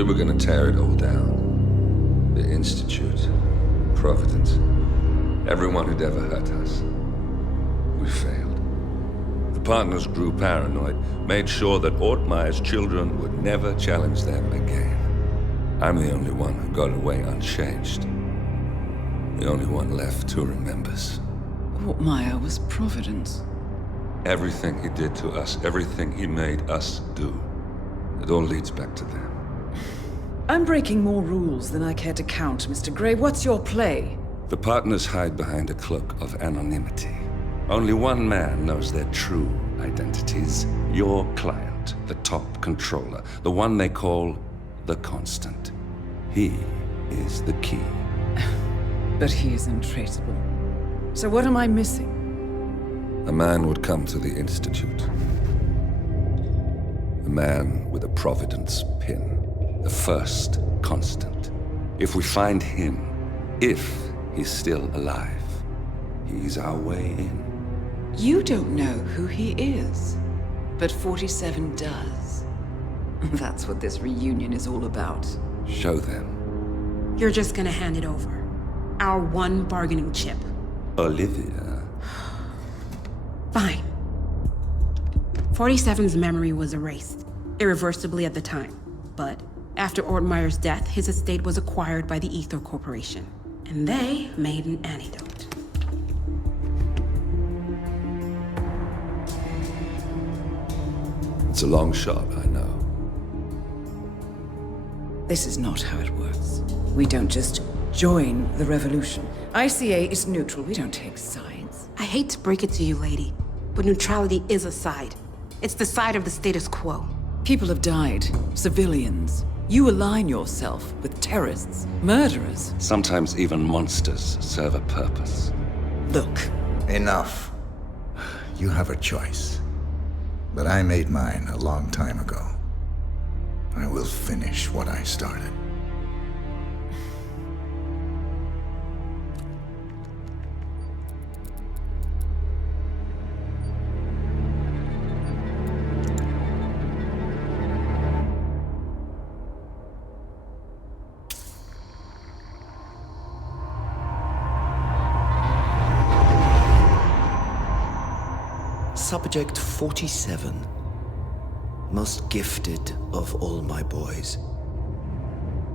We were gonna tear it all down. The Institute, Providence, everyone who'd ever hurt us. We failed. The partners grew paranoid, made sure that Ortmeyer's children would never challenge them again. I'm the only one who got away unchanged. The only one left who remembers. Ortmeyer was Providence. Everything he did to us, everything he made us do, it all leads back to them. I'm breaking more rules than I care to count, Mr. Grey. What's your play? The partners hide behind a cloak of anonymity. Only one man knows their true identities. Your client, the top controller, the one they call the Constant. He is the key. But he is untraceable. So what am I missing? A man would come to the Institute. A man with a Providence pin. The first Constant. If we find him, if he's still alive, he's our way in. You don't know who he is, but 47 does. That's what this reunion is all about. Show them. You're just gonna hand it over. Our one bargaining chip. Olivia. Fine. 47's memory was erased, irreversibly at the time. But after Ortmeyer's death, his estate was acquired by the Ether Corporation. And they made an antidote. It's a long shot, I know. This is not how it works. We don't just join the revolution. ICA is neutral. We don't take sides. I hate to break it to you, lady, but neutrality is a side. It's the side of the status quo. People have died. Civilians. You align yourself with terrorists, murderers. Sometimes even monsters serve a purpose. Look. Enough. You have a choice. But I made mine a long time ago. I will finish what I started. Subject 47. Most gifted of all my boys.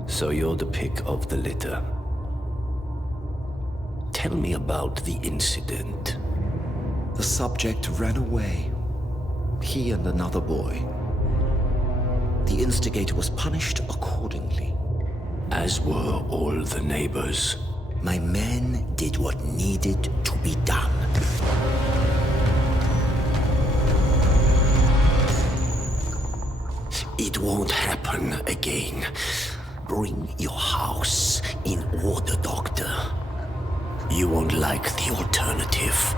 So you're the pick of the litter. Tell me about the incident. The subject ran away. He and another boy. The instigator was punished accordingly. As were all the neighbors. My men did what needed to be done. It won't happen again. Bring your house in order, Doctor. You won't like the alternative.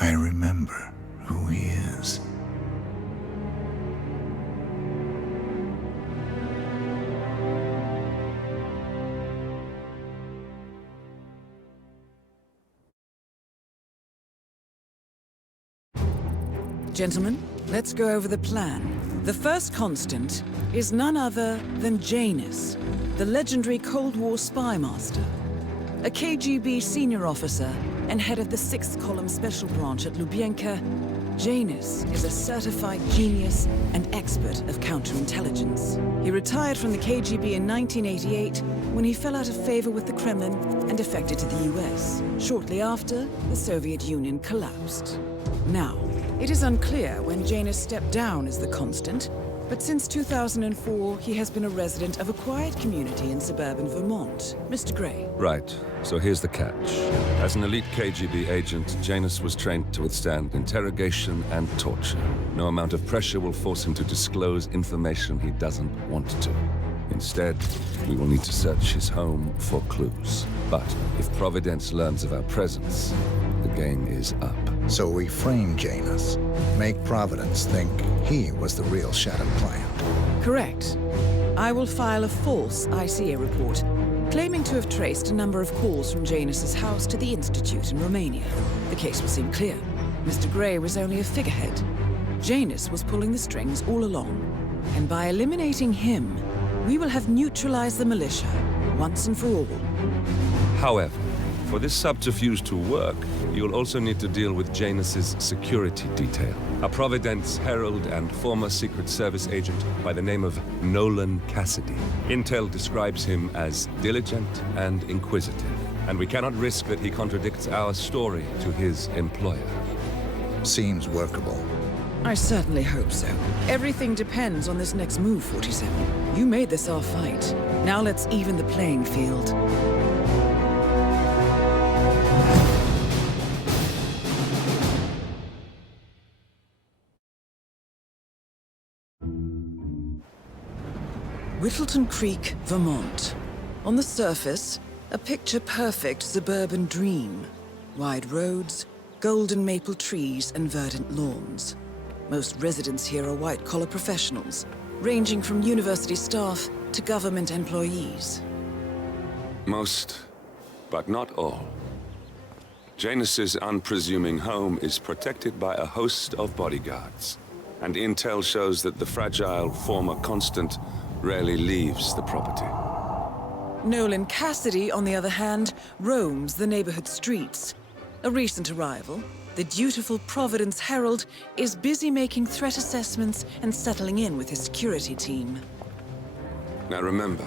I remember who he is. Gentlemen, let's go over the plan. The first Constant is none other than Janus, the legendary Cold War spy master. A KGB senior officer and head of the 6th Column Special Branch at Lubyanka, Janus is a certified genius and expert of counterintelligence. He retired from the KGB in 1988 when he fell out of favor with the Kremlin and defected to the US. Shortly after, the Soviet Union collapsed. Now, it is unclear when Janus stepped down as the Constant, but since 2004, he has been a resident of a quiet community in suburban Vermont. Mr. Grey. Right. So here's the catch. As an elite KGB agent, Janus was trained to withstand interrogation and torture. No amount of pressure will force him to disclose information he doesn't want to. Instead, we will need to search his home for clues. But if Providence learns of our presence, the game is up. So we frame Janus, make Providence think he was the real Shadow client. Correct. I will file a false ICA report, claiming to have traced a number of calls from Janus's house to the Institute in Romania. The case will seem clear. Mr. Gray was only a figurehead. Janus was pulling the strings all along. And by eliminating him, we will have neutralized the militia, once and for all. However, for this subterfuge to work, you'll also need to deal with Janus's security detail. A Providence herald and former Secret Service agent by the name of Nolan Cassidy. Intel describes him as diligent and inquisitive, and we cannot risk that he contradicts our story to his employer. Seems workable. I certainly hope so. Everything depends on this next move, 47. You made this our fight. Now let's even the playing field. Whittleton Creek, Vermont. On the surface, a picture-perfect suburban dream. Wide roads, golden maple trees, and verdant lawns. Most residents here are white-collar professionals, ranging from university staff to government employees. Most, but not all. Janus's unpresuming home is protected by a host of bodyguards, and intel shows that the fragile former Constant rarely leaves the property. Nolan Cassidy, on the other hand, roams the neighborhood streets. A recent arrival, the dutiful Providence Herald is busy making threat assessments and settling in with his security team. Now remember,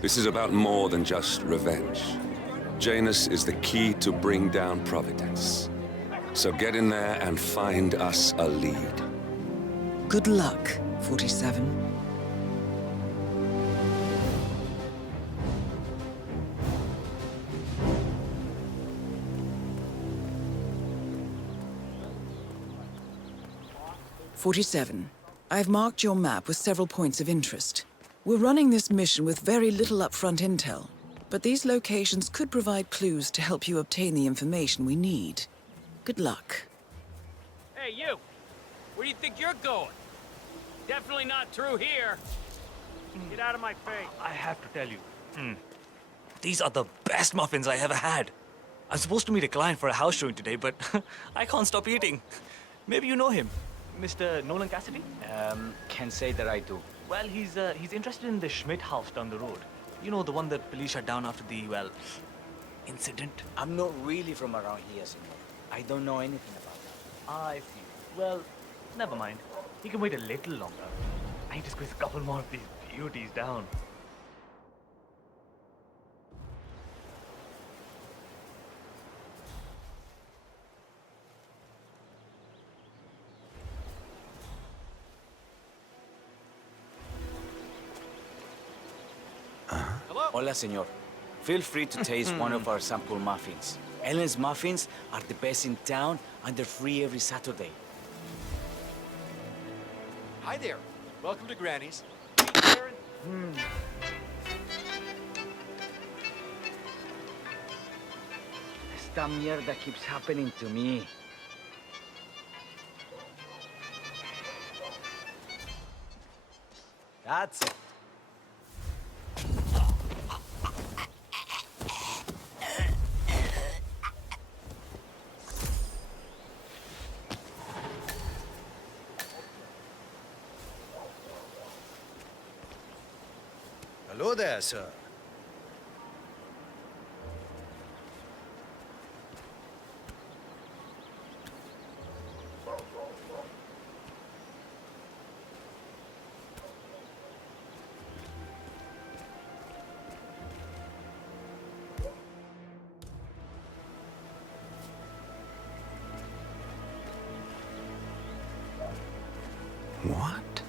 this is about more than just revenge. Janus is the key to bring down Providence. So get in there and find us a lead. Good luck, 47. I've marked your map with several points of interest. We're running this mission with very little upfront intel, but these locations could provide clues to help you obtain the information we need. Good luck. Hey, you! Where do you think you're going? Definitely not through here. Get out of my face. I have to tell you, these are the best muffins I ever had. I'm supposed to meet a client for a house showing today, but I can't stop eating. Maybe you know him. Mr. Nolan Cassidy? Can't say that I do. Well, he's interested in the Schmidt house down the road. You know, the one that police shut down after the, well, incident? I'm not really from around here, senor. I don't know anything about that. I see. Well, never mind. He can wait a little longer. I need to squeeze a couple more of these beauties down. Hola, senor. Feel free to taste one of our sample muffins. Ellen's muffins are the best in town, and they're free every Saturday. Hi there. Welcome to Granny's. Esta mierda keeps happening to me. That's it. Hello there, sir. What?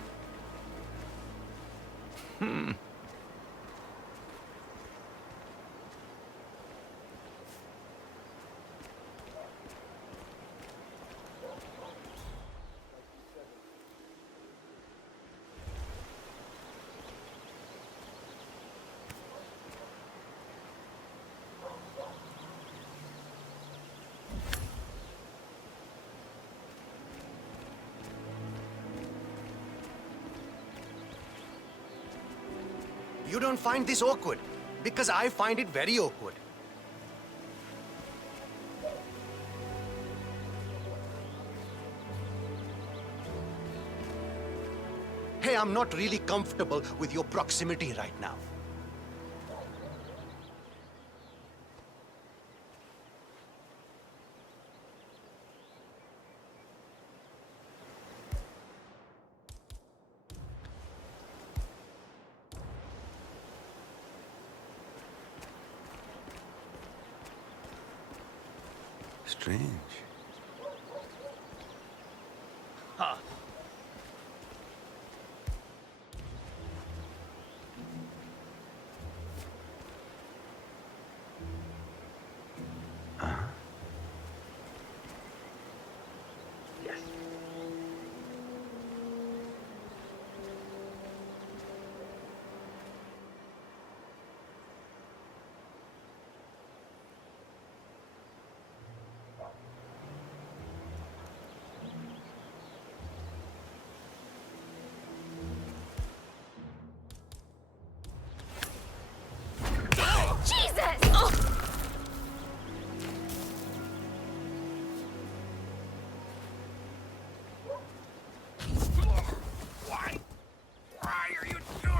you don't find this awkward, because I find it very awkward. Hey, I'm not really comfortable with your proximity right now. Strange. Huh. Yes. Jesus! Oh. Why are you doing?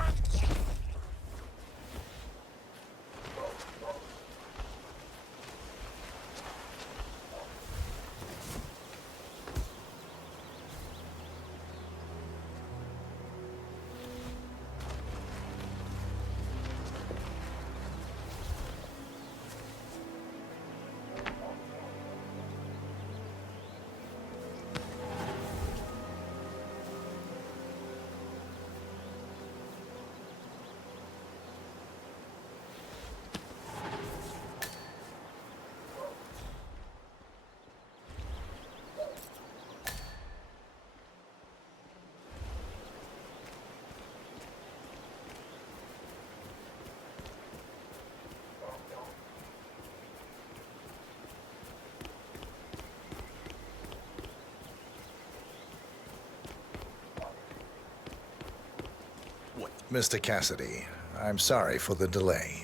Mr. Cassidy, I'm sorry for the delay.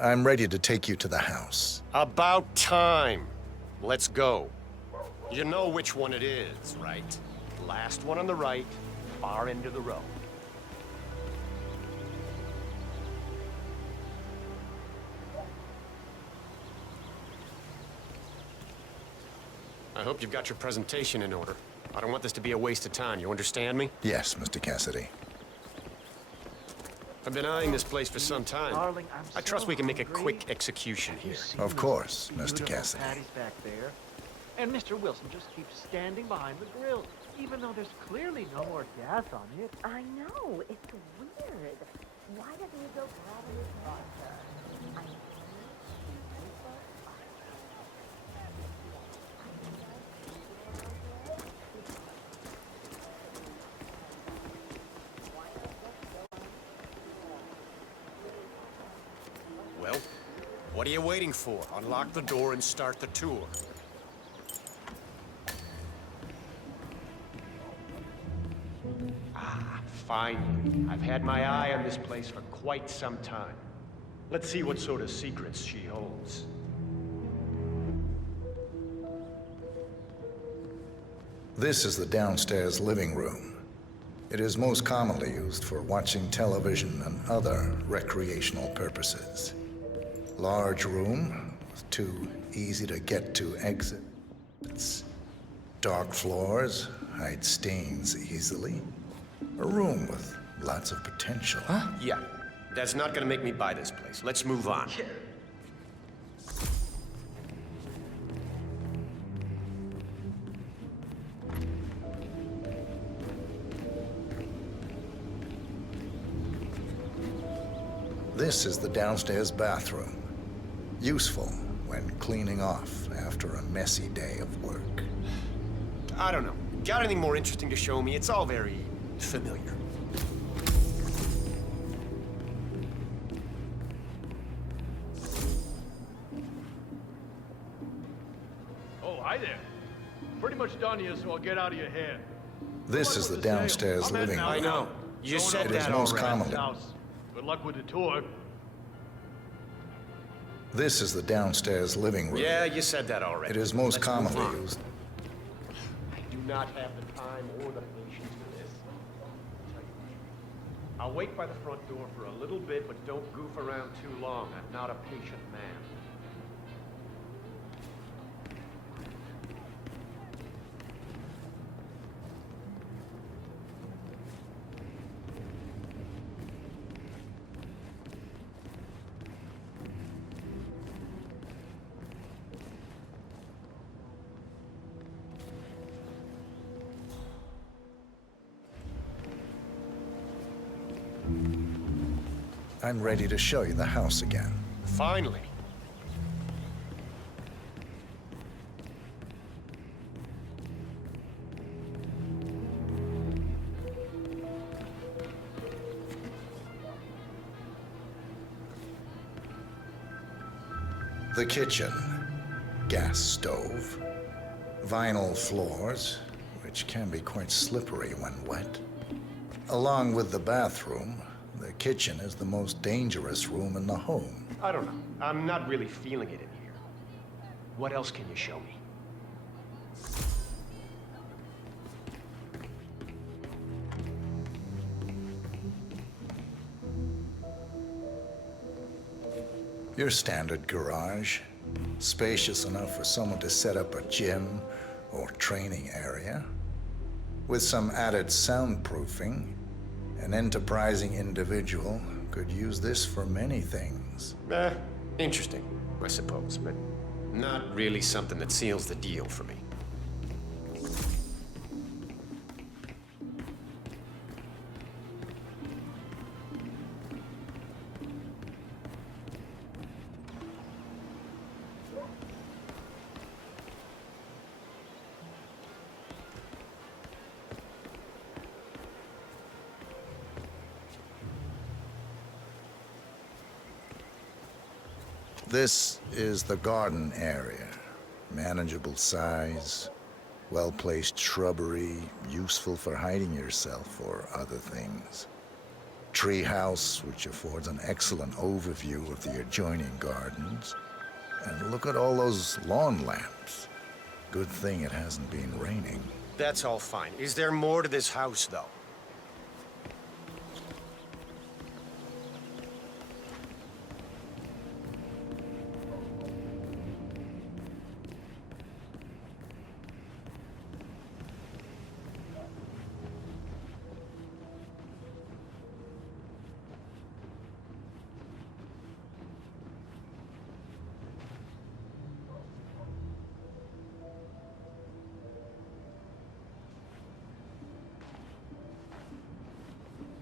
I'm ready to take you to the house. About time. Let's go. You know which one it is, right? Last one on the right, far end of the row. I hope you've got your presentation in order. I don't want this to be a waste of time, you understand me? Yes, Mr. Cassidy. I've been eyeing this place for some time. Darling, I trust we can make a quick execution here. Of course, Mr. Cassidy. Patties back there. And Mr. Wilson just keeps standing behind the grill, even though there's clearly no more gas on it. I know, it's weird. Why doesn't he go grab his vodka? Well, what are you waiting for? Unlock the door and start the tour. Ah, finally. I've had my eye on this place for quite some time. Let's see what sort of secrets she holds. This is the downstairs living room. It is most commonly used for watching television and other recreational purposes. Large room with two easy-to-get-to exits. Dark floors hide stains easily. A room with lots of potential. Huh? Yeah, that's not gonna make me buy this place. Let's move on. This is the downstairs bathroom. Useful when cleaning off after a messy day of work. I don't know. Got anything more interesting to show me? It's all very familiar. Oh, hi there. Pretty much done here, so I'll get out of your hair. This is the downstairs living room. I know. You said It is that most already. commonly. Good luck with the tour. This is the downstairs living room. Yeah, you said that already. It is most Let's move commonly on. used. I do not have the time or the patience for this. I'll wait by the front door for a little bit, but don't goof around too long. I'm not a patient man. I'm ready to show you the house again. Finally. The kitchen, gas stove, vinyl floors, which can be quite slippery when wet. Along with the bathroom, the kitchen is the most dangerous room in the home. I don't know. I'm not really feeling it in here. What else can you show me? Your standard garage, spacious enough for someone to set up a gym or training area. With some added soundproofing, an enterprising individual could use this for many things. Interesting, I suppose, but not really something that seals the deal for me. This is the garden area. Manageable size, well-placed shrubbery, useful for hiding yourself or other things. Tree house, which affords an excellent overview of the adjoining gardens. And look at all those lawn lamps. Good thing it hasn't been raining. That's all fine. Is there more to this house, though?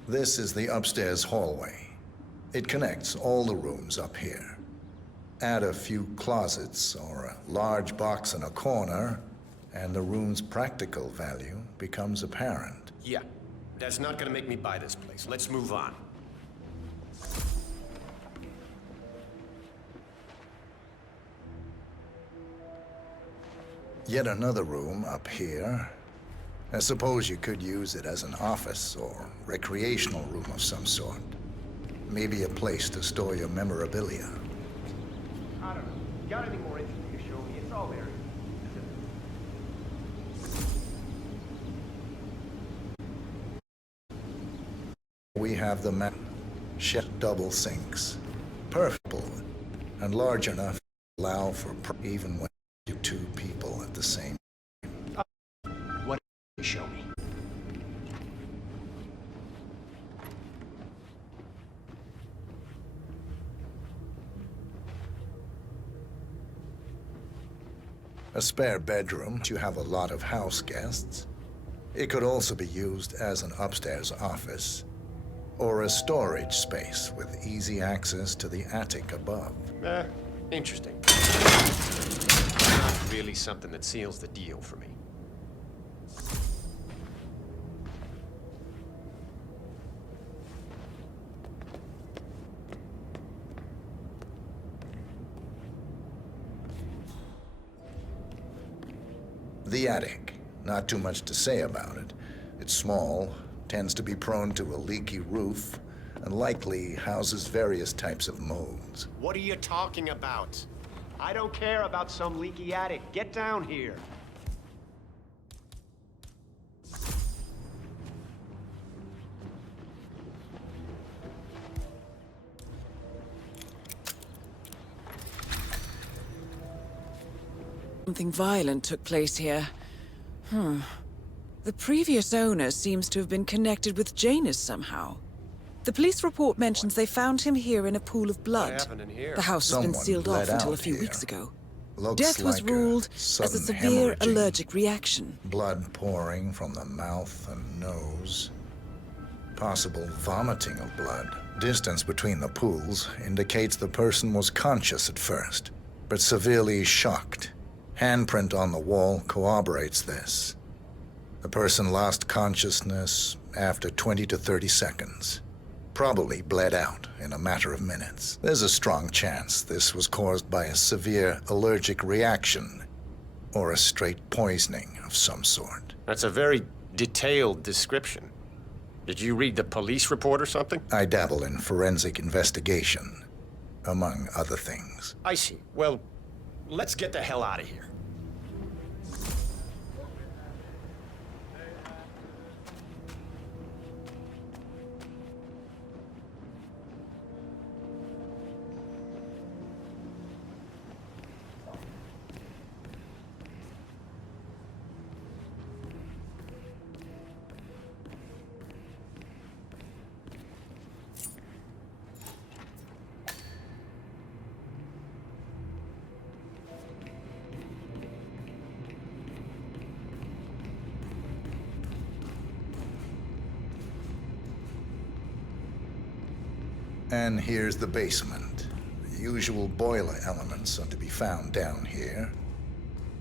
This is the upstairs hallway. It connects all the rooms up here. Add a few closets or a large box in a corner, and the room's practical value becomes apparent. Yeah, that's not gonna make me buy this place. Let's move on. Yet another room up here. I suppose you could use it as an office or recreational room of some sort. Maybe a place to store your memorabilia. I don't know. Got any more interesting to show me? It's all there. We have the chef double sinks. Perfect and large enough to allow for even when you two people at the same. What you show me? A spare bedroom. You have a lot of house guests. It could also be used as an upstairs office or a storage space with easy access to the attic above. Interesting. Not really something that seals the deal for me. The attic. Not too much to say about it. It's small, tends to be prone to a leaky roof, and likely houses various types of molds. What are you talking about? I don't care about some leaky attic. Get down here. Something violent took place here. The previous owner seems to have been connected with Janus somehow. The police report mentions they found him here in a pool of blood. happened in here? The house has been Someone sealed off bled until a out few here. weeks ago. Looks Death was like a ruled as a sudden severe hemorrhaging. allergic reaction. Blood pouring from the mouth and nose. Possible vomiting of blood. Distance between the pools indicates the person was conscious at first, but severely shocked. Handprint on the wall corroborates this. The person lost consciousness after 20 to 30 seconds. Probably bled out in a matter of minutes. There's a strong chance this was caused by a severe allergic reaction or a straight poisoning of some sort. That's a very detailed description. Did you read the police report or something? I dabble in forensic investigation, among other things. I see. Well, let's get the hell out of here. And here's the basement. The usual boiler elements are to be found down here.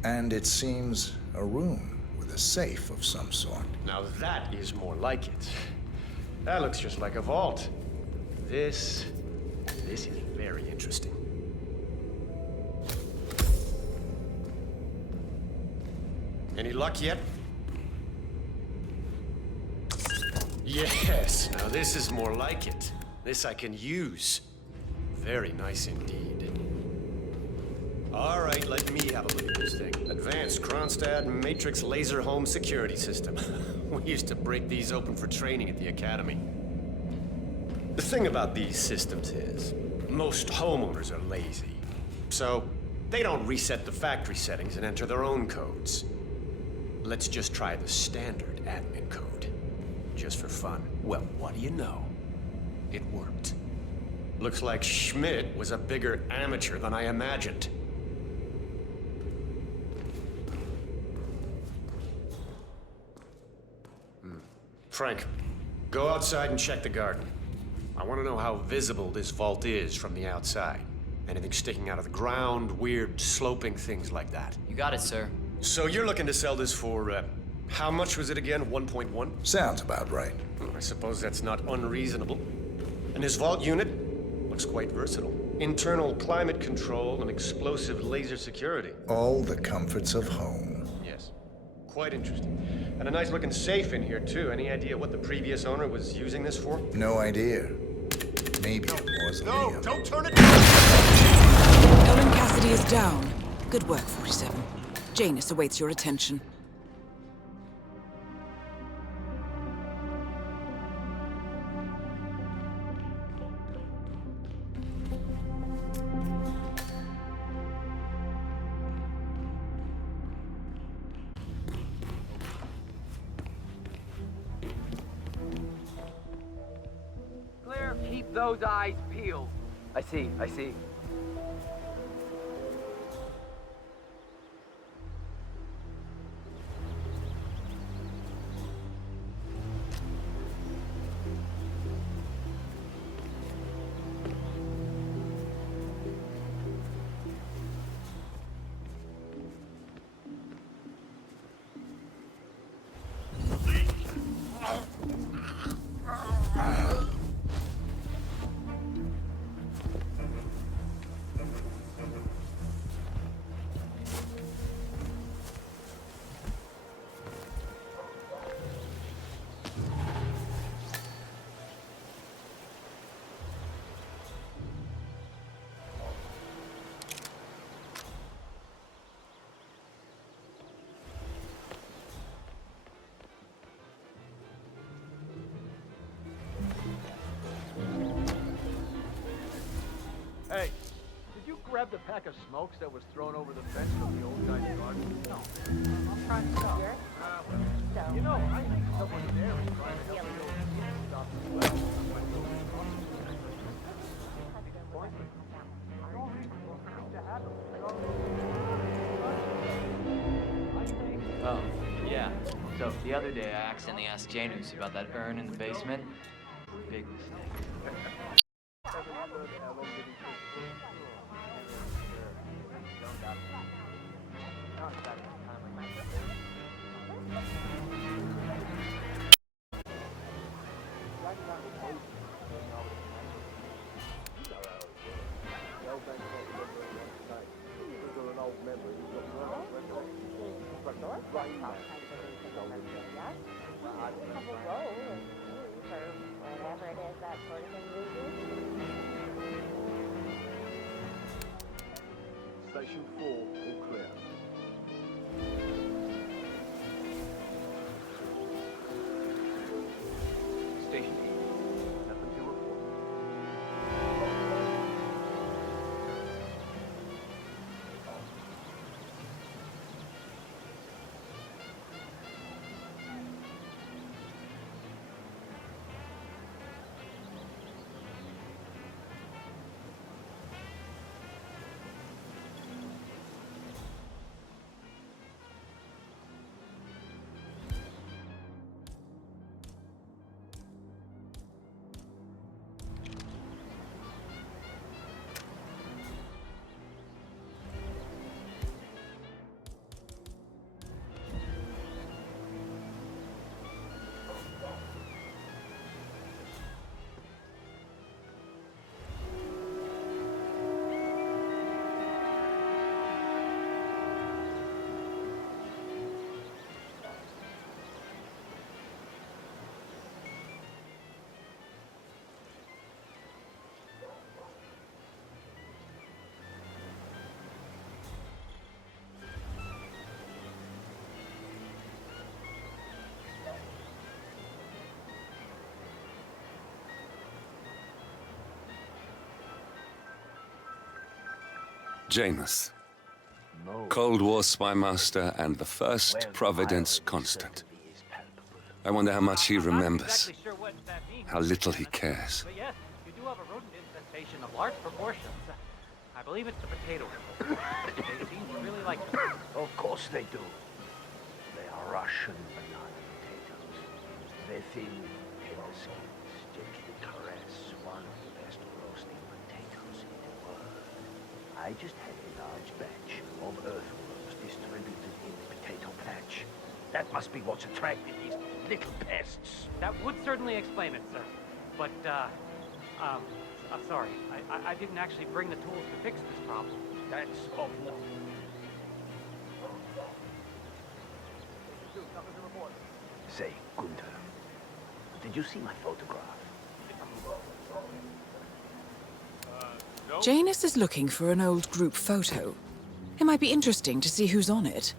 And it seems a room with a safe of some sort. Now that is more like it. That looks just like a vault. This is very interesting. Any luck yet? Yes, now this is more like it. This I can use. Very nice indeed. All right, let me have a look at this thing. Advanced Kronstadt Matrix Laser Home Security System. We used to break these open for training at the academy. The thing about these systems is, most homeowners are lazy. So, they don't reset the factory settings and enter their own codes. Let's just try the standard admin code. Just for fun. Well, what do you know? It worked. Looks like Schmidt was a bigger amateur than I imagined. Frank, go outside and check the garden. I want to know how visible this vault is from the outside. Anything sticking out of the ground, weird sloping things like that. You got it, sir. So you're looking to sell this for, how much was it again? 1.1? Sounds about right. I suppose that's not unreasonable. And this vault unit looks quite versatile. Internal climate control and explosive laser security. All the comforts of home. Yes. Quite interesting. And a nice looking safe in here, too. Any idea what the previous owner was using this for? No idea. Maybe a mausoleum. No, don't turn it! Ellen Cassidy is down. Good work, 47. Janus awaits your attention. Claire, keep those eyes peeled. I see, I see. the pack of smokes that was thrown over the fence from the old guy's garden? No. I'm trying to figure. So. You know, I think someone there is trying to help the old kid stop the well. Oh, yeah. So, the other day I accidentally asked Janus about that urn in the basement. Big mistake. Station 4, all clear. Station 8, nothing to report. Janus, Cold War spy master and the first Providence constant. I wonder how much he remembers, I'm not exactly sure what that means. how little he cares. But yes, you do have a rodent infestation of large proportions. I believe it's the potato worm. They seem to really like them. Of course they do. They are Russian banana potatoes. They're thin, tender skins, gently caress, one of the best roasting potatoes in the world. I just had a large batch of earthworms distributed in the potato patch. That must be what's attracted these little pests. That would certainly explain it, sir. But, I'm sorry. I didn't actually bring the tools to fix this problem. That's of no. Say, Gunther, did you see my photograph? Janus is looking for an old group photo. It might be interesting to see who's on it.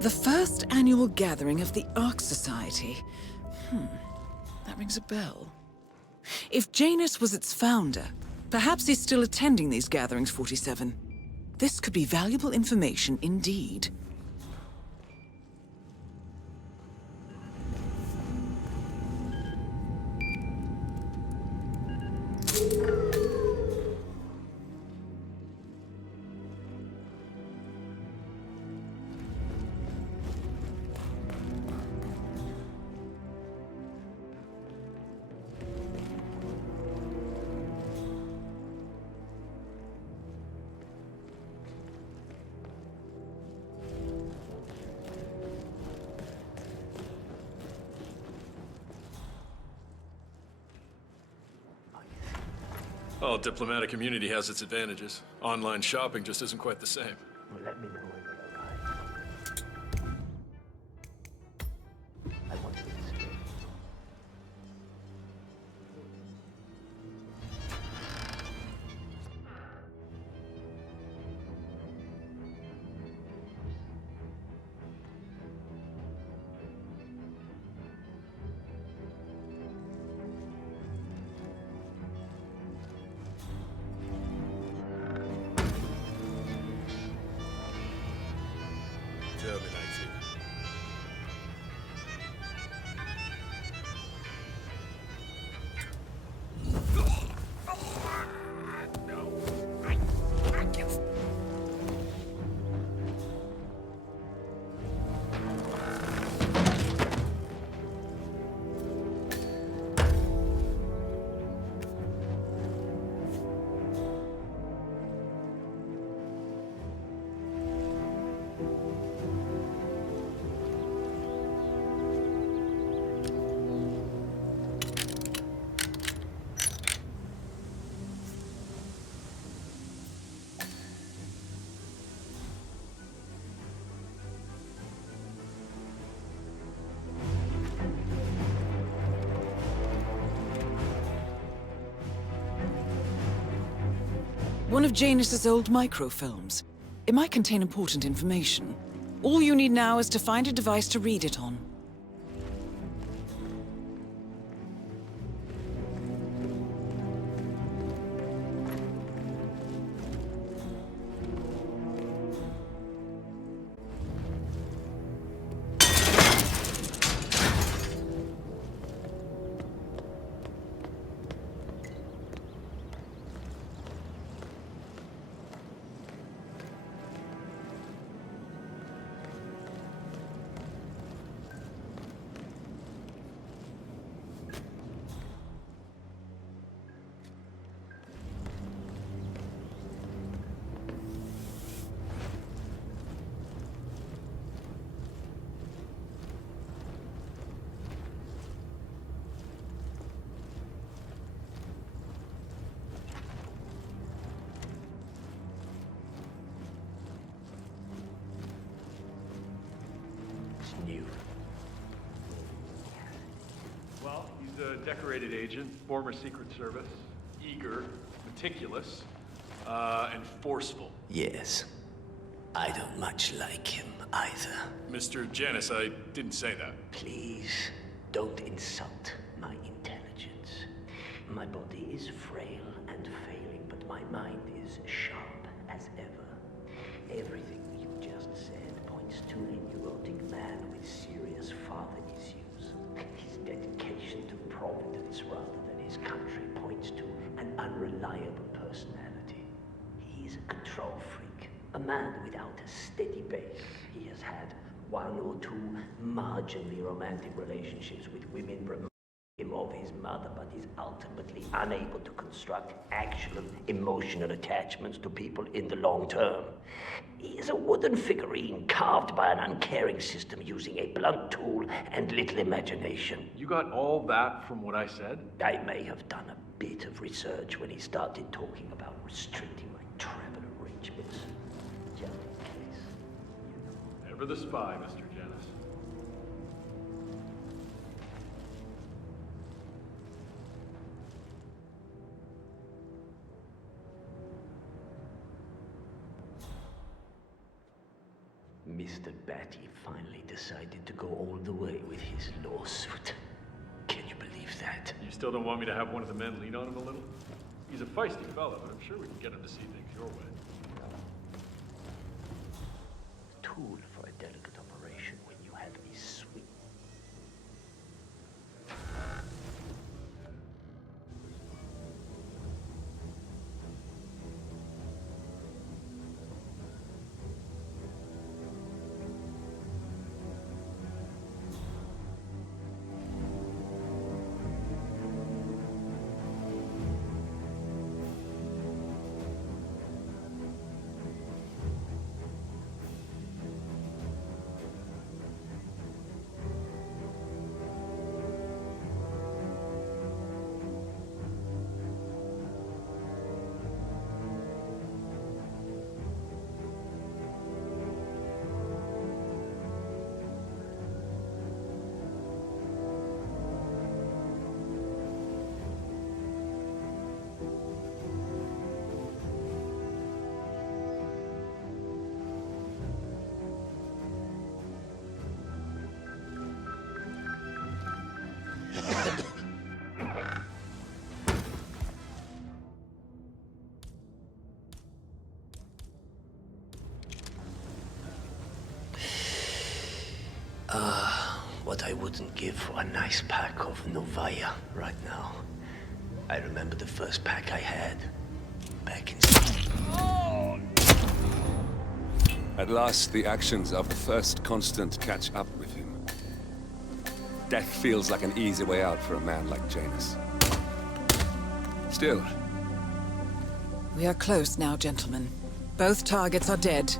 The first annual gathering of the Ark Society. That rings a bell. If Janus was its founder, perhaps he's still attending these gatherings, 47. This could be valuable information indeed. Oh, diplomatic immunity has its advantages. Online shopping just isn't quite the same. Well, let me know when you'll arrive. I want to escape. Terminated. One of Janus's old microfilms. It might contain important information. All you need now is to find a device to read it on. New. Well, he's a decorated agent, former Secret Service, eager, meticulous, and forceful. Yes. I don't much like him either. Mr. Janus, I didn't say that. Please, don't insult my intelligence. My body is frail and failing, but my mind is sharp as ever. Everything you just said points to a neurotic man with serious father issues. His dedication to Providence rather than his country points to an unreliable personality. He is a control freak, a man without a steady base. He has had one or two marginally romantic relationships with women reminding him of his mother, but is ultimately unable to construct actual emotional attachments to people in the long term. He is a wooden figurine carved by an uncaring system using a blunt tool and little imagination. You got all that from what I said? I may have done a bit of research when he started talking about restricting my travel arrangements. Just in case. Ever the spy, Mr. Janus. Mr. Batty finally decided to go all the way with his lawsuit. Can you believe that? You still don't want me to have one of the men lean on him a little? He's a feisty fellow, but I'm sure we can get him to see things your way. Tool for a delicate operation when you have a sweet. what I wouldn't give for a nice pack of Novaya right now. I remember the first pack I had back in... At last, the actions of the first constant catch up with him. Death feels like an easy way out for a man like Janus. Still... We are close now, gentlemen. Both targets are dead.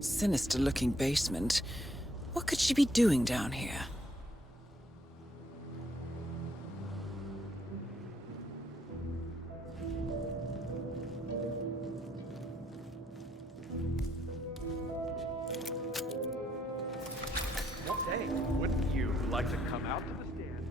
Sinister-looking basement. What could she be doing down here? Hey, wouldn't you like to come out to the stand?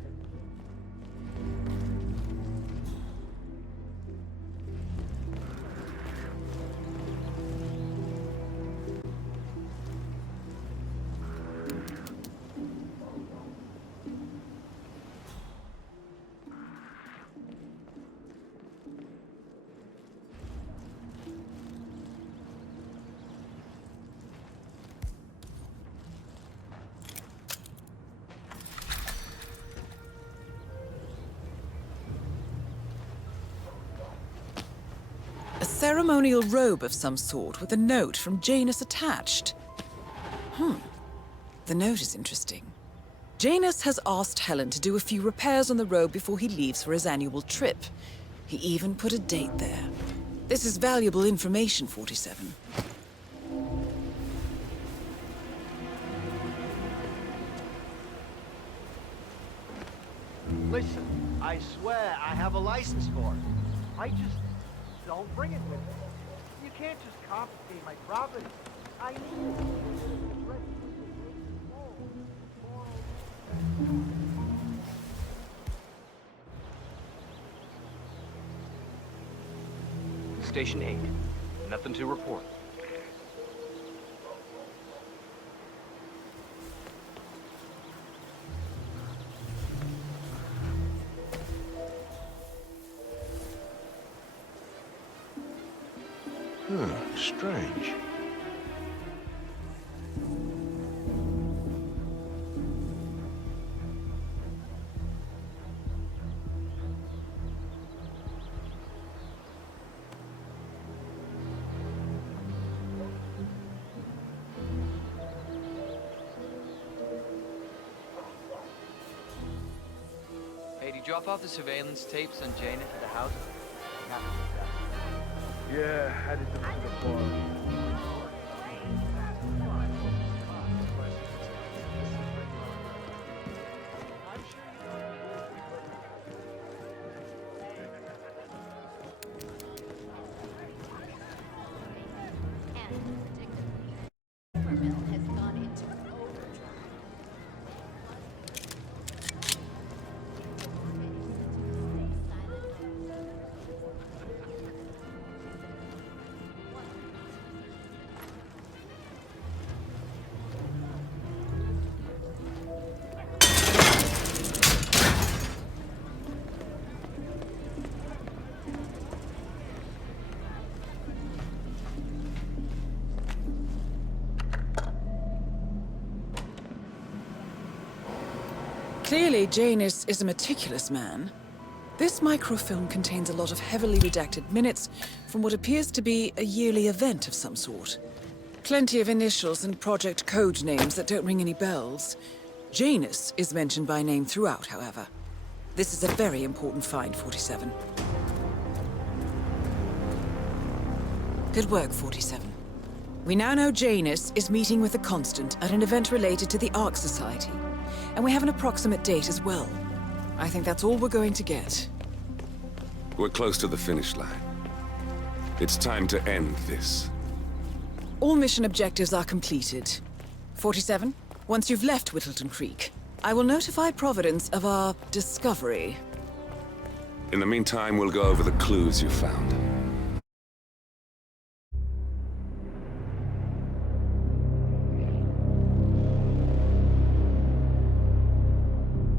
A ceremonial robe of some sort with a note from Janus attached. The note is interesting. Janus has asked Helen to do a few repairs on the robe before he leaves for his annual trip. He even put a date there. This is valuable information, 47. Listen, I swear I have a license for it. I just don't bring it with me. You can't just confiscate my property. I need it. Station 8. Nothing to report. Strange. Hey, did you drop off the surveillance tapes on Janus at the house? Yeah, I did them to the bar. Clearly, Janus is a meticulous man. This microfilm contains a lot of heavily redacted minutes from what appears to be a yearly event of some sort. Plenty of initials and project code names that don't ring any bells. Janus is mentioned by name throughout, however. This is a very important find, 47. Good work, 47. We now know Janus is meeting with the Constant at an event related to the Ark Society. And we have an approximate date as well. I think that's all we're going to get. We're close to the finish line. It's time to end this. All mission objectives are completed. 47, once you've left Whittleton Creek, I will notify Providence of our discovery. In the meantime, we'll go over the clues you found.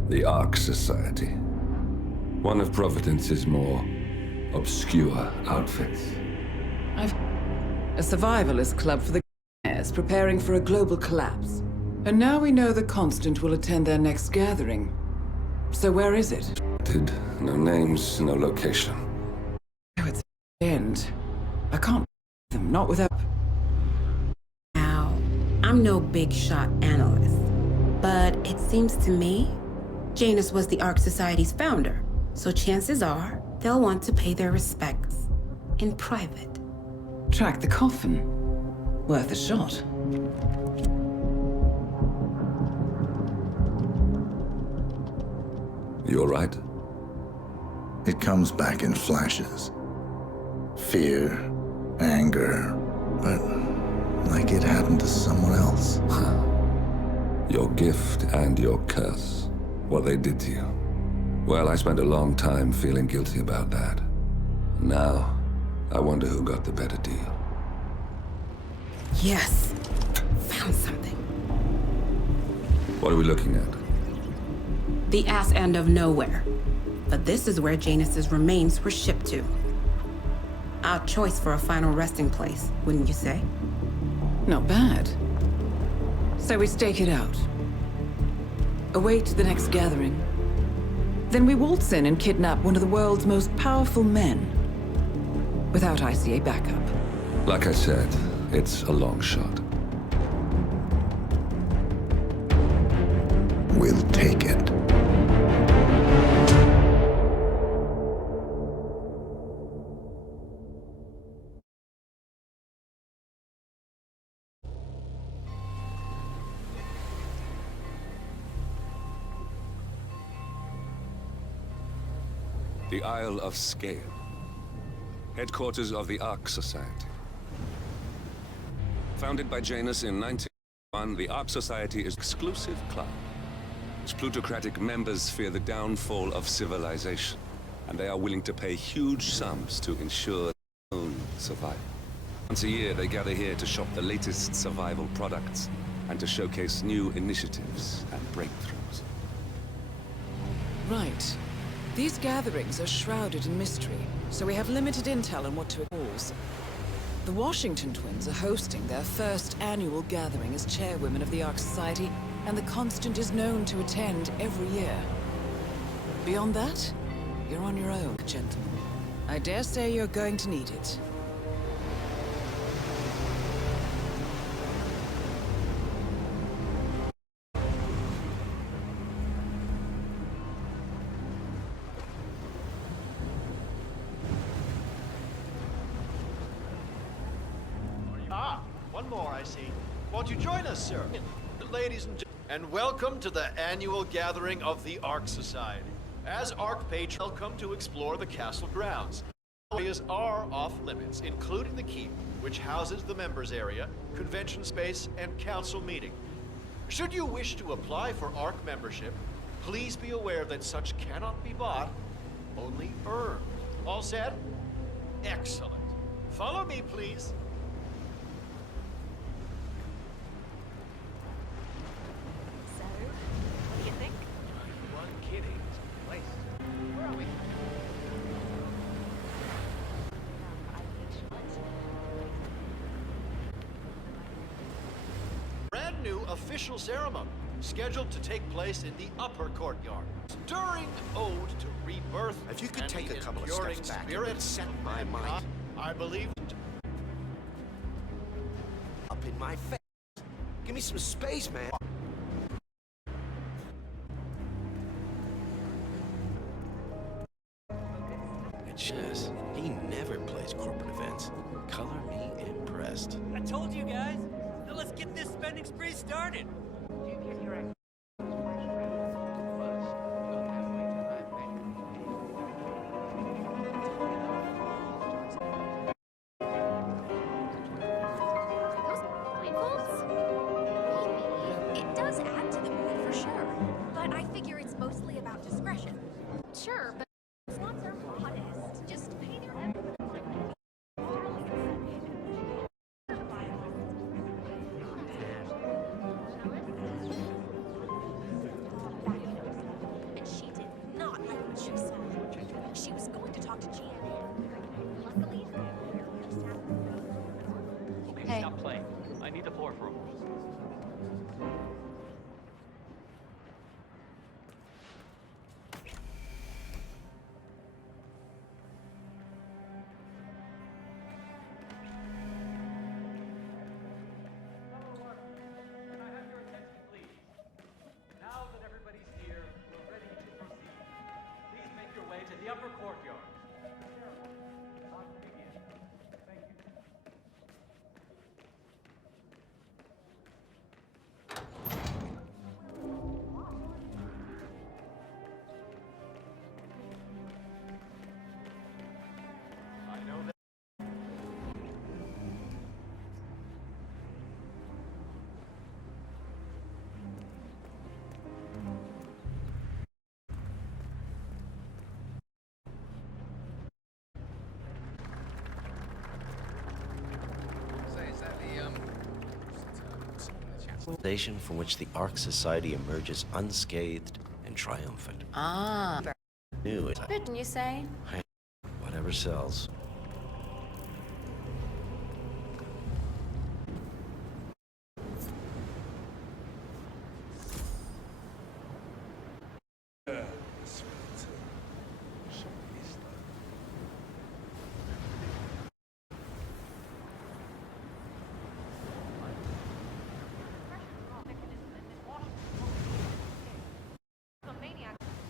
The Ark Society. One of Providence's more obscure outfits. A survivalist club for the is preparing for a global collapse. And now we know the Constant will attend their next gathering. So where is it? No names, no location. Oh, it's the end. I can't them, not without... Now, I'm no big shot analyst, but it seems to me Janus was the Ark Society's founder, so chances are they'll want to pay their respects in private. Track the coffin. Worth a shot. You all right? It comes back in flashes. Fear, anger, but like it happened to someone else. Your gift and your curse. What they did to you. Well, I spent a long time feeling guilty about that. Now, I wonder who got the better deal. Yes. Found something. What are we looking at? The ass end of nowhere. But this is where Janus's remains were shipped to. Our choice for a final resting place, wouldn't you say? Not bad. So we stake it out. Await the next gathering. Then we waltz in and kidnap one of the world's most powerful men. Without ICA backup. Like I said, it's a long shot. We'll take it. The Isle of Sgail. Headquarters of the Ark Society. Founded by Janus in 1901, the Ark Society is an exclusive club. Its plutocratic members fear the downfall of civilization, and they are willing to pay huge sums to ensure their own survival. Once a year, they gather here to shop the latest survival products and to showcase new initiatives and breakthroughs. Right. These gatherings are shrouded in mystery, so we have limited intel on what to expose. The Washington twins are hosting their first annual gathering as chairwomen of the Ark Society, and the Constant is known to attend every year. Beyond that, you're on your own, gentlemen. I dare say you're going to need it. One more, I see. Won't you join us, sir? Ladies and gentlemen, and welcome to the annual gathering of the Ark Society. As Ark patrons, welcome to explore the castle grounds. Areas are off limits, including the keep, which houses the members area, convention space, and council meeting. Should you wish to apply for Ark membership, please be aware that such cannot be bought, only earned. All set? Excellent. Follow me, please. Brand new official ceremony. scheduled to take place in the upper courtyard. During Ode to Rebirth, If you could and take the a couple of enduring steps back, it spirit would set of my mind mankind, I believe. up in my face. Give me some space, man. And Chess, he never plays corporate events. Color me impressed. I told you guys. Now let's get this spending spree started. It does add to the mood for sure, but I figure it's mostly about discretion. Sure, but slots are modest. Just pay their and she did not like what she saw. She was going to talk to GM. Luckily, Okay, stop playing. I need the floor for a moment. Now that everybody's here, we're ready to proceed. Please make your way to the upper courtyard. About to begin. Thank you. I know that. Station from which the Ark Society emerges unscathed and triumphant. Ah. New it. Good, you say? Whatever sells.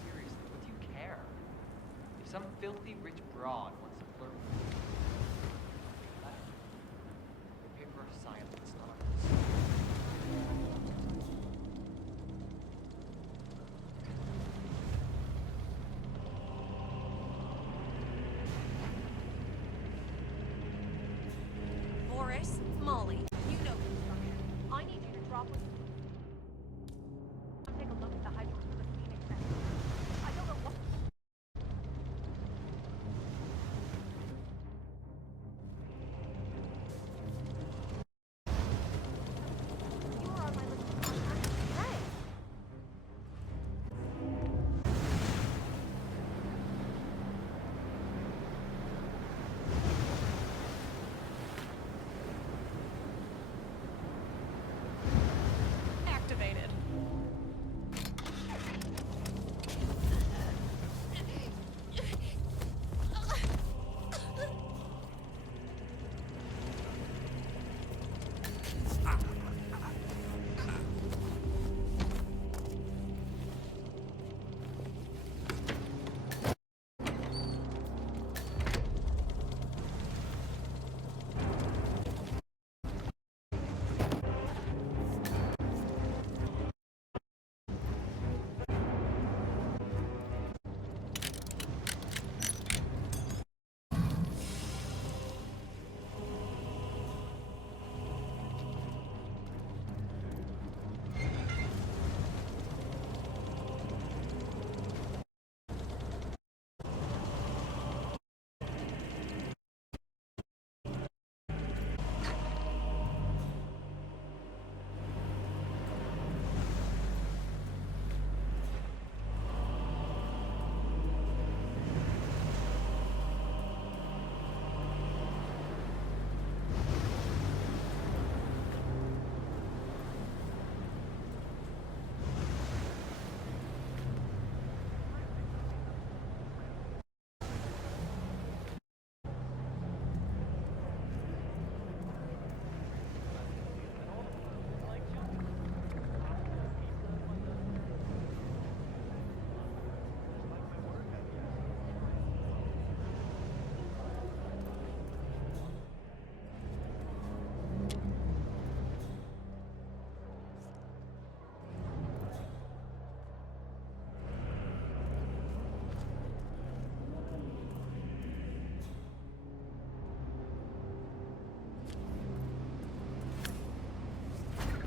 Seriously, what do you care? If some filthy rich broad wants to flirt with you, the paper of silence, not a Boris, Molly, you know construction. I need you to drop with take a look at the hydrants for the Phoenix Center. I don't know what. You are on my list of contacts. Right.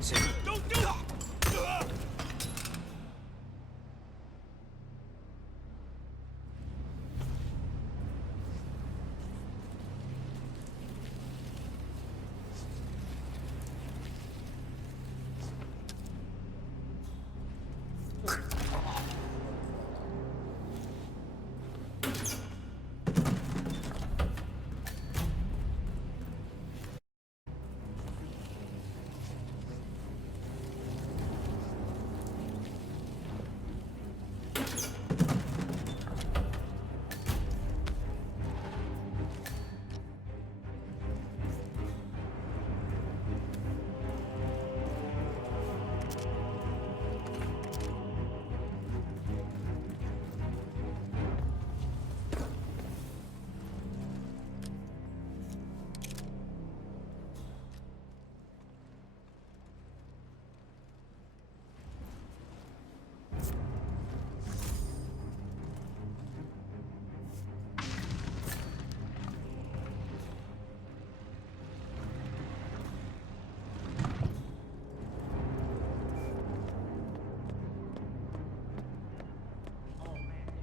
That's it. Don't do it!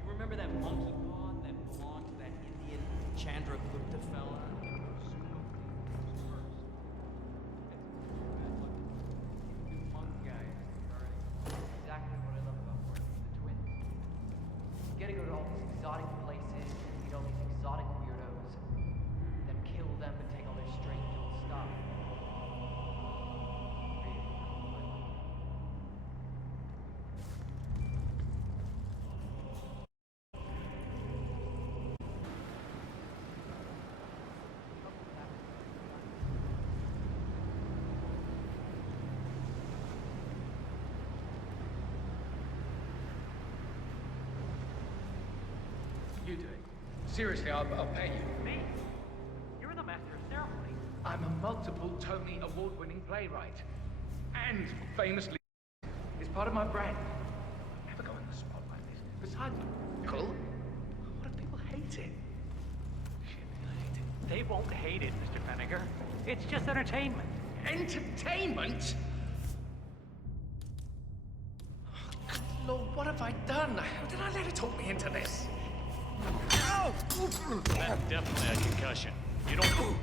Remember that monkey pawn that belonged to that Indian Chandra Gupta fella? Exactly what I love about working with the twins. You get to go to all these exotic places and meet all these exotic weirdos, then kill them and take all their strange old stuff. Really cool. You do it. Seriously, I'll pay you. Me? You're the master of ceremonies. I'm a multiple Tony award-winning playwright. And famously is part of my brand. I never go in the spot like this. Besides, cool. What if people hate it? Shit, they hate it. They won't hate it, Mr. Fenniger. It's just entertainment. Entertainment? Oh, Lord, what have I done? How did I let it talk me into this? Ow! That's definitely a concussion. You don't...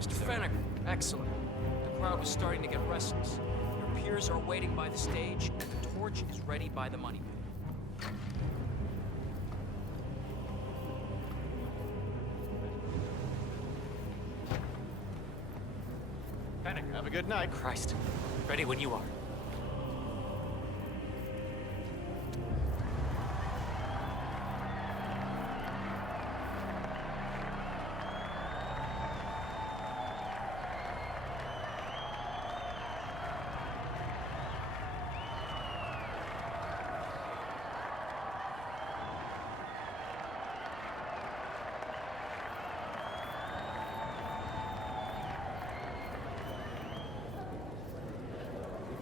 Mr. Fenniger, excellent. The crowd was starting to get restless. Your peers are waiting by the stage, and the torch is ready by the money pit. Have a good night. Christ. Ready when you are.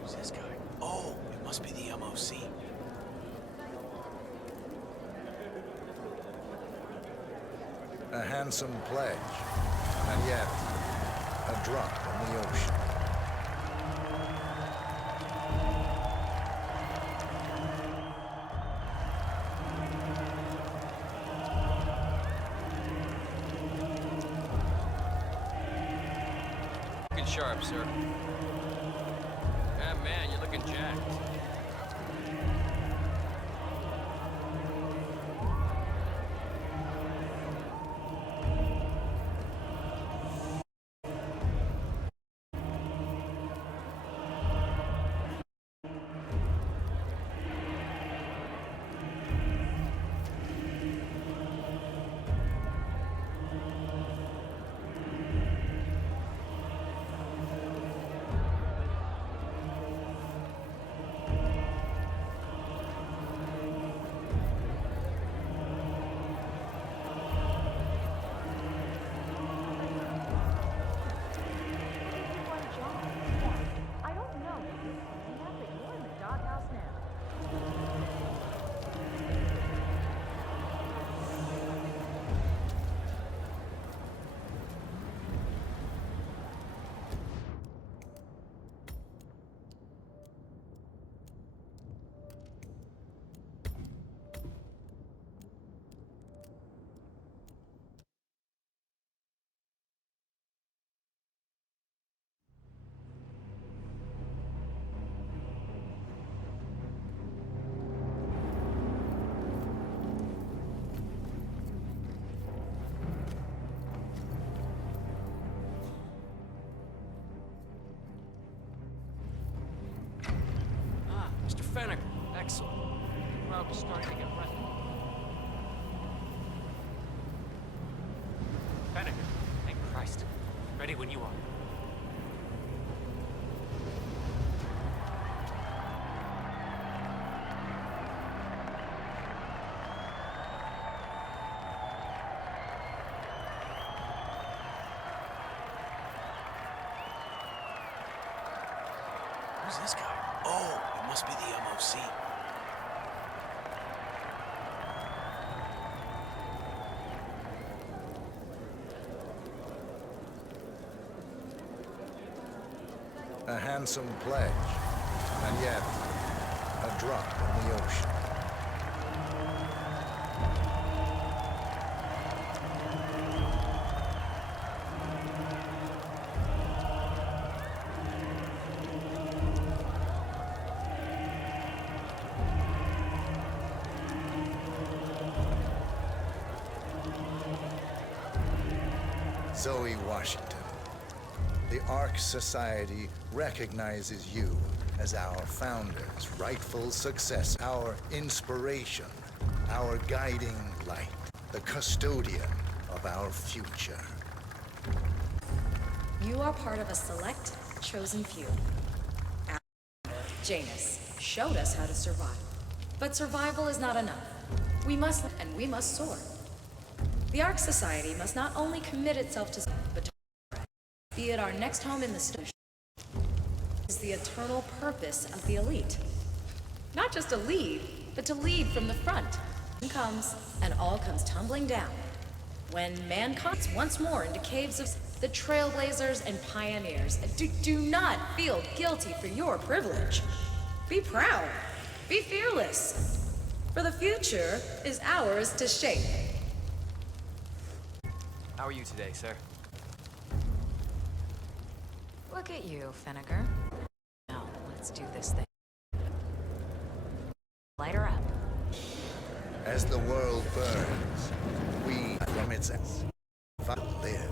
Who's this guy? Oh, it must be the MOC. A handsome pledge, and yet a drop in the ocean. Looking sharp, sir. Yeah, man, you're looking jacked. I don't know what you're calling that, but you're in the doghouse now. Ah, Mr. Fennick. Excellent. The crowd was starting to get restless. Fennick. Thank Christ. Ready when you are. Who's this guy? Oh, it must be the MOC. A handsome pledge, and yet a drop in the ocean. Zoe Washington. The Ark Society recognizes you as our founder's rightful successor, our inspiration, our guiding light, the custodian of our future. You are part of a select, chosen few. Our founder, Janus, showed us how to survive. But survival is not enough. We must live and we must soar. The Ark Society must not only commit itself to but to be it our next home in the station is the eternal purpose of the elite. Not just to lead, but to lead from the front. Comes and all comes tumbling down. When mankind once more into caves of the trailblazers and pioneers, do not feel guilty for your privilege. Be proud. Be fearless. For the future is ours to shape. How are you today, sir? Look at you, Fenniger. Now, let's do this thing. Light her up. As the world burns, we from its essence live.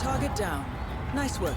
target down. Nice work.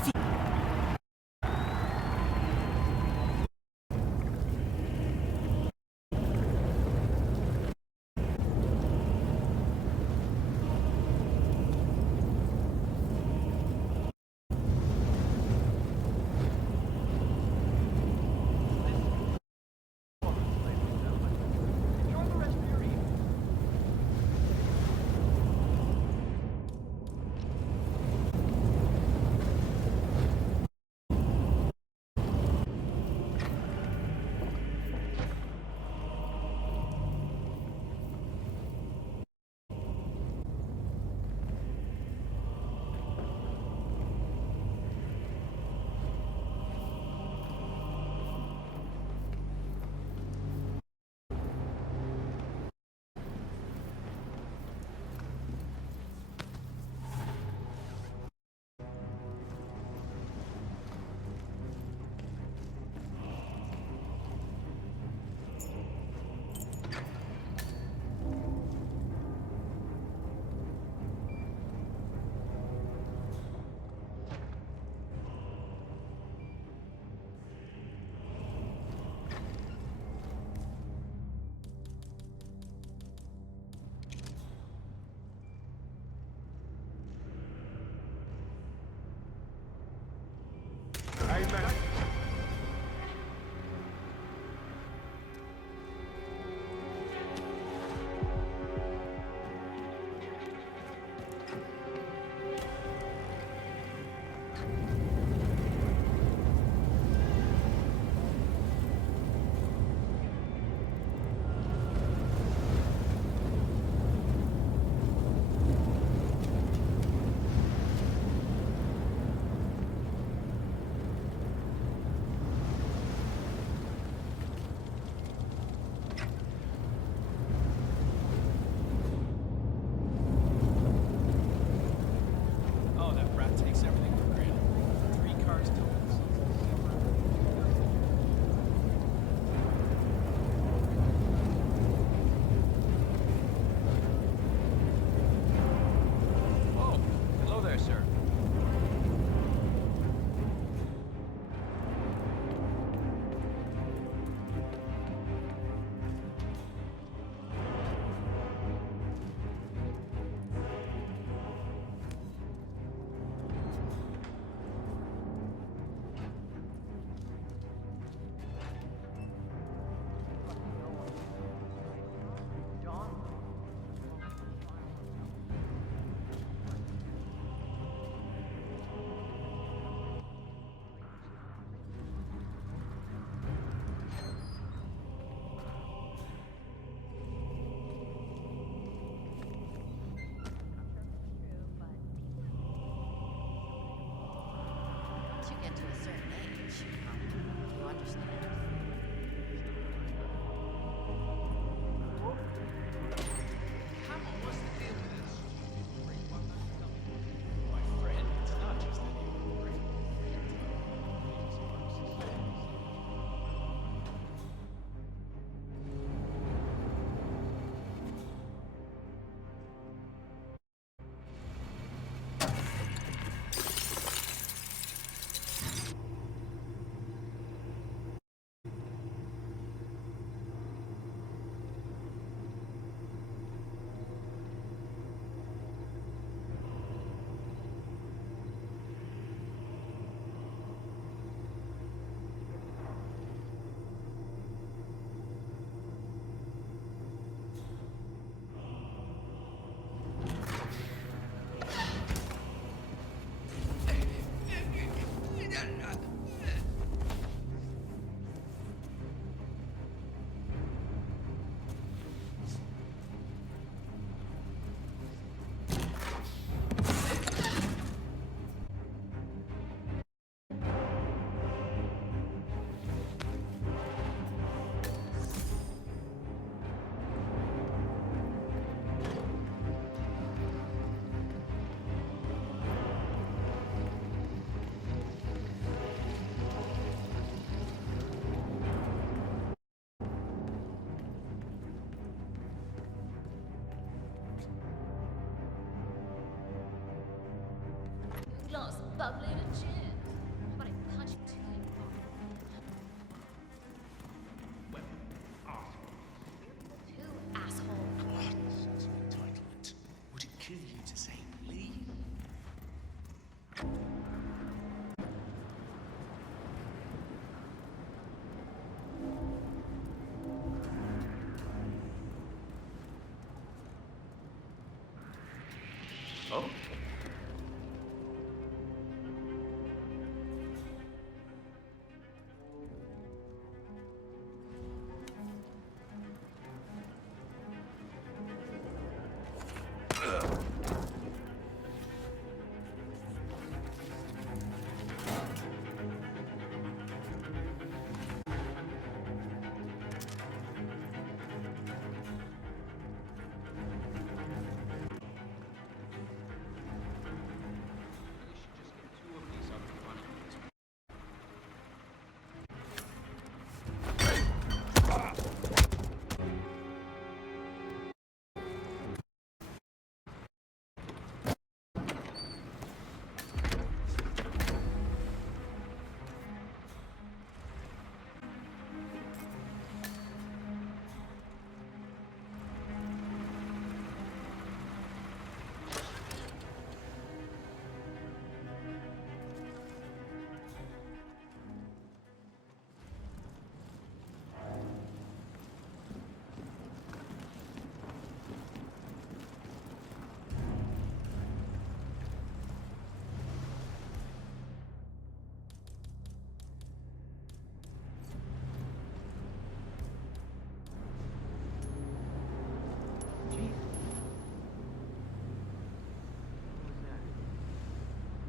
Oh?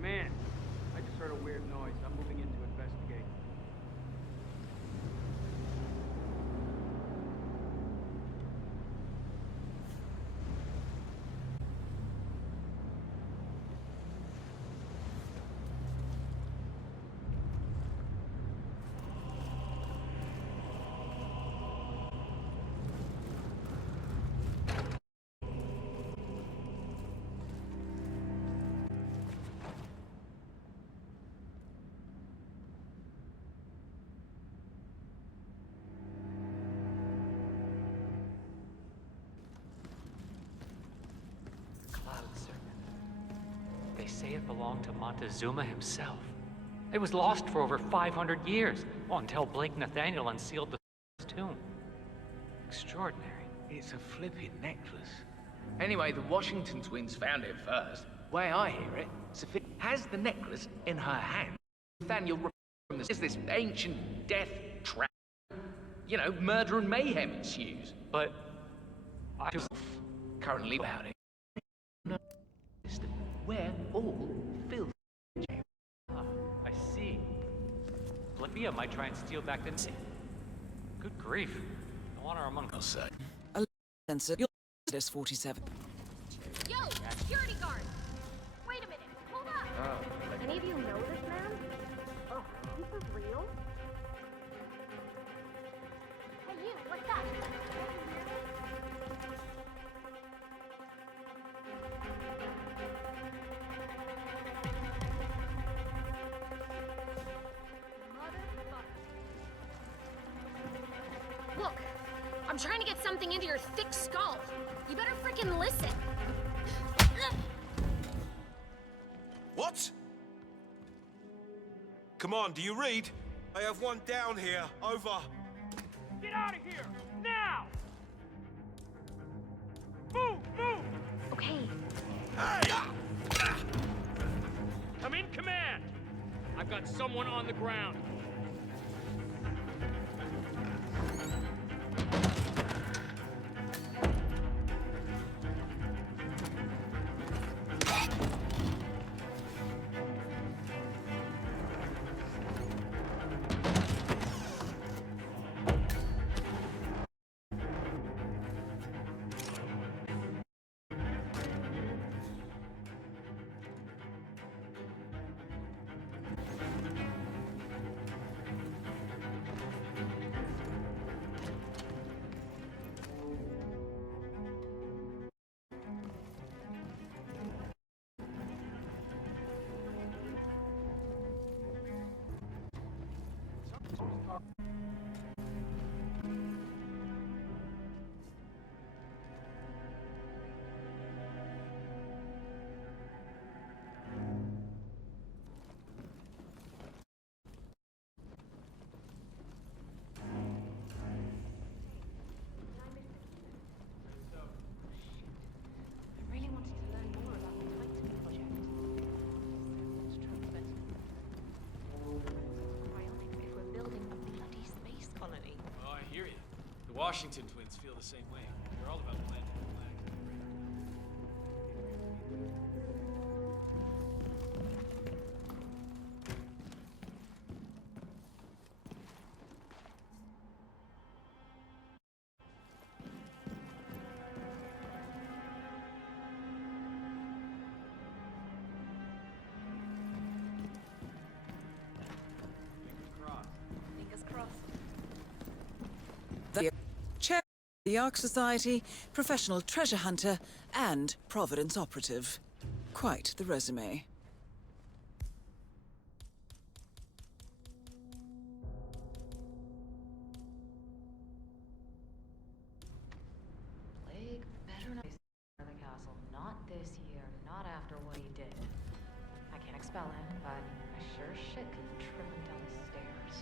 Man, I just heard a weird noise. I'm moving in to investigate. Cloud serpent. They say it belonged to Montezuma himself. It was lost for over 500 years, until Blake Nathaniel unsealed the tomb. Extraordinary. It's a flippin' necklace. Anyway, the Washington twins found it first. Way I hear it, Sophia has the necklace in her hand. Nathaniel from this is this ancient death trap. You know, murder and mayhem ensues. But I currently about it. Where all filth. I see. Bolivia might try and steal back the... Good grief. No honor among us. Say. Sensor, you'll this 47. Yo, security guard! Wait a minute, hold up! Any of you know this man? Oh, this is real? Hey you, what's up? Can you hear me? Look, I'm trying to get something into your thick skull. You better freaking listen. What? Come on, do you read? I have one down here. Over. Get out of here! Now! Move! Move! Okay. Hey! I'm in command! I've got someone on the ground. Washington twins feel the same way. They're all about planting flags. Fingers crossed. The chair, the Ark Society, professional treasure hunter, and Providence operative. Quite the resume. Plague better not be in the castle. Not this year. Not after what he did. I can't expel him, but I sure as shit could trip him down the stairs.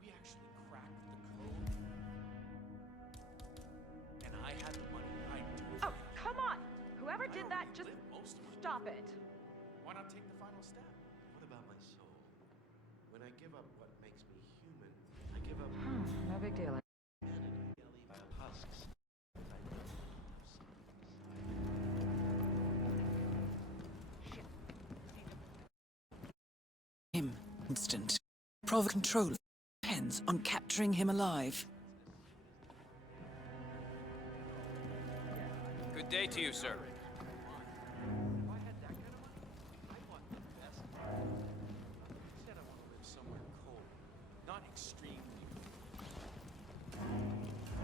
We actually cracked the code. And I had the money. I'd do it. Oh, come on! Whoever did that, just stop it. Why not take the final step? What about my soul? When I give up what makes me human, I give up No big deal. humanity by husks. Him, instant. Providence control depends on capturing him alive. Good day to you, sir. Instead, I want to live somewhere cold, not extremely.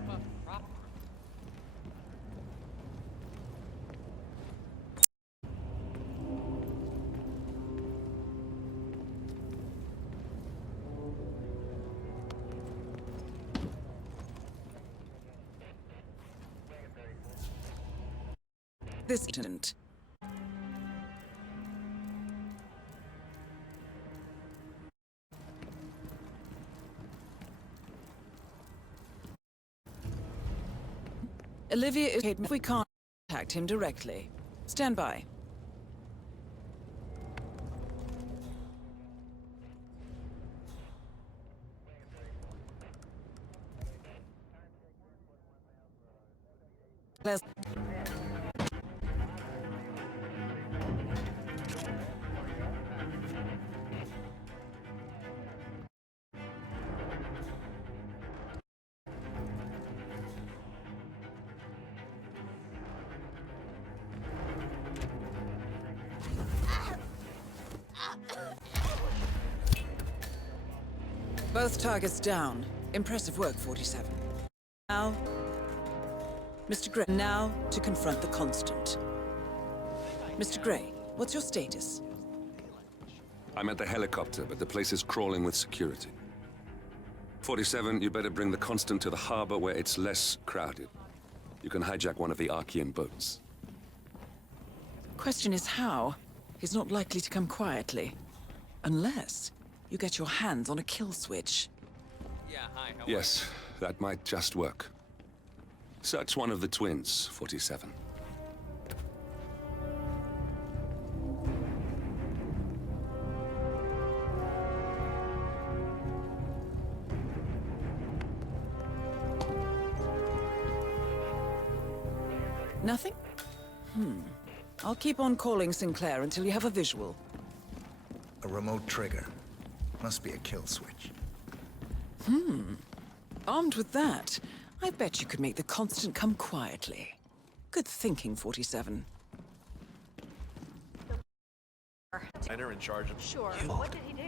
But proper. This incident. Olivia is if we can't contact him directly. Stand by. Les- Both targets down. Impressive work, 47. Now, Mr. Gray, now to confront the Constant. Mr. Gray, what's your status? I'm at the helicopter, but the place is crawling with security. 47, you better bring the Constant to the harbor where it's less crowded. You can hijack one of the Archean boats. Question is how? He's not likely to come quietly. Unless you get your hands on a kill switch. Yeah, hi. How Yes, that might just work. Search one of the twins, 47. Nothing? I'll keep on calling Sinclair until you have a visual. A remote trigger. Must be a kill switch. Armed with that, I bet you could make the Constant come quietly. Good thinking, 47. Enter in charge of. Sure. What did he do?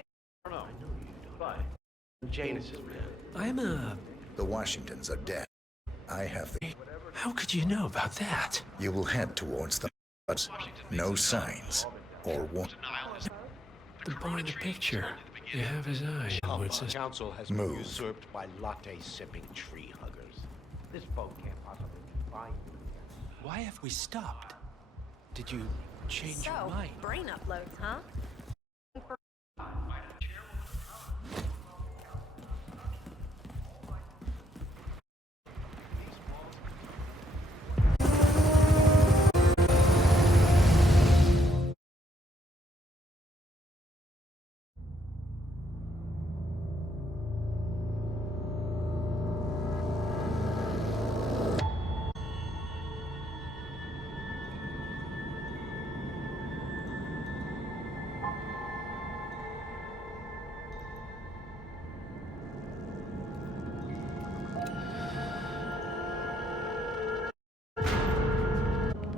I don't know. I know you don't. But Janus's man. I'm a... The Washingtons are dead. I have the... How could you know about that? You will head towards them, but no signs or one. The boy in the picture. You have his eye. What's this? Council has Move. been usurped by latte-sipping tree huggers. This boat can't possibly be fine. Why have we stopped? Did you change your So, mind? brain uploads, huh?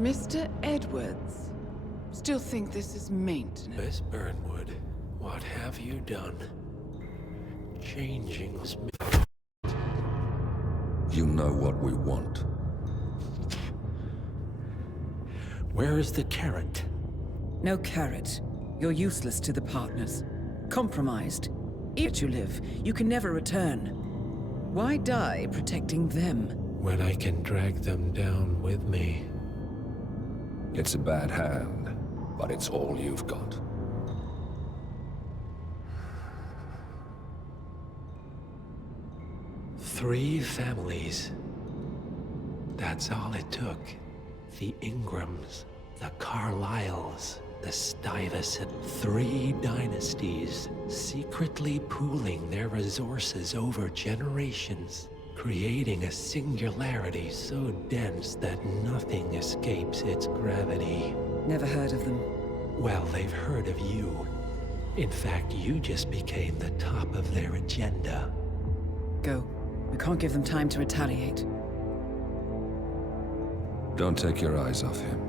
Mr. Edwards, still think this is maintenance? Miss Burnwood, what have you done? Changing was... You know what we want. Where is the carrot? No carrot. You're useless to the partners. Compromised. If you live, you can never return. Why die protecting them? When I can drag them down with me. It's a bad hand, but it's all you've got. Three families. That's all it took. The Ingrams, the Carlyles, the Stuyvesant. 3 dynasties, secretly pooling their resources over generations, creating a singularity so dense that nothing escapes its gravity. Never heard of them. Well, they've heard of you. In fact, you just became the top of their agenda. Go. We can't give them time to retaliate. Don't take your eyes off him.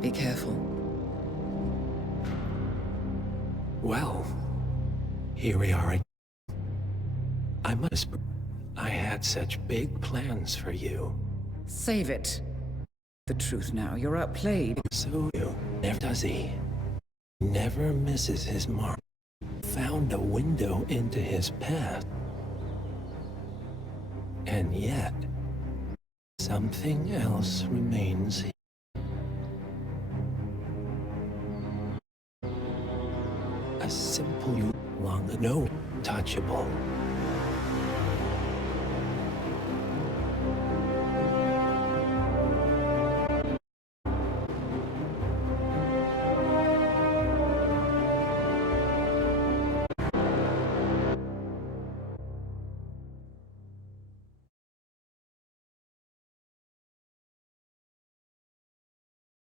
Be careful. Well, here we are again. I had such big plans for you. Save it. The truth now, you're outplayed. So never does he. Never misses his mark. Found a window into his past. And yet, something else remains. A simple, long, no touchable.